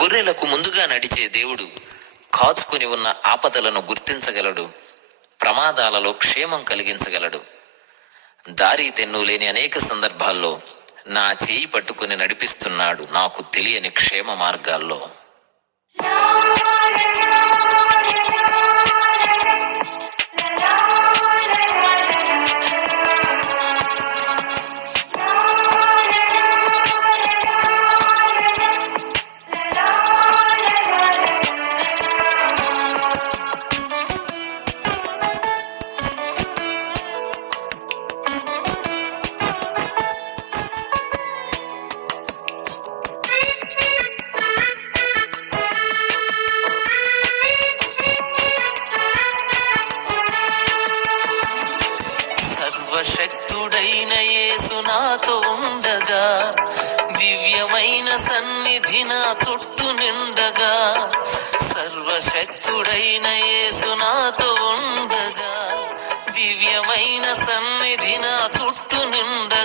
గొర్రెలకు ముందుగా నడిచే దేవుడు కాచుకుని ఉన్న ఆపదలను గుర్తించగలడు, ప్రమాదాలలో క్షేమం కలిగించగలడు. దారి తెన్నులేని అనేక సందర్భాల్లో నా చేయి పట్టుకుని నడిపిస్తున్నాడు నాకు తెలియని క్షేమ మార్గాల్లో. సర్వశక్తుడైన యేసు నాతో ఉండగా, దివ్యమైన సన్నిధి నా చుట్టూ నిండగా. సర్వశక్తుడైన యేసు నాతో ఉండగా, దివ్యమైన సన్నిధి నా చుట్టూ నిండగా.